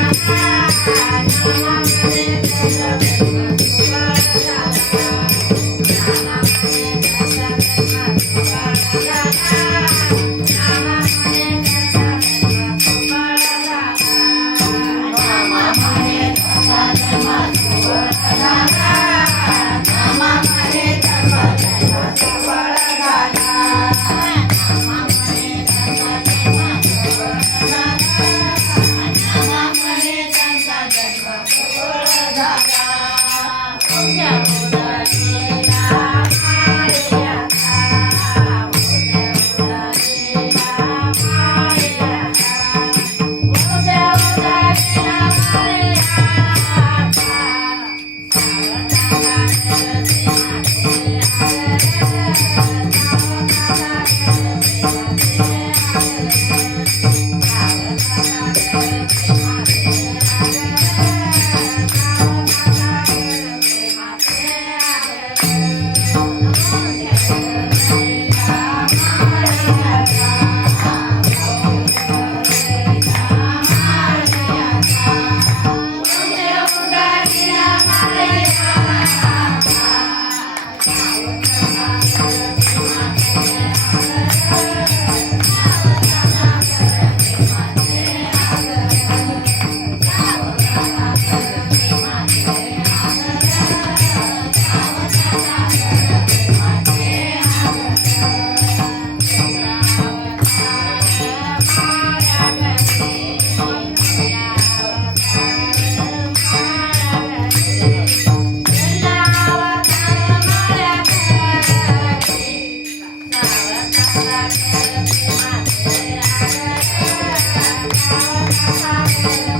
Thank you. যাবো Thank you.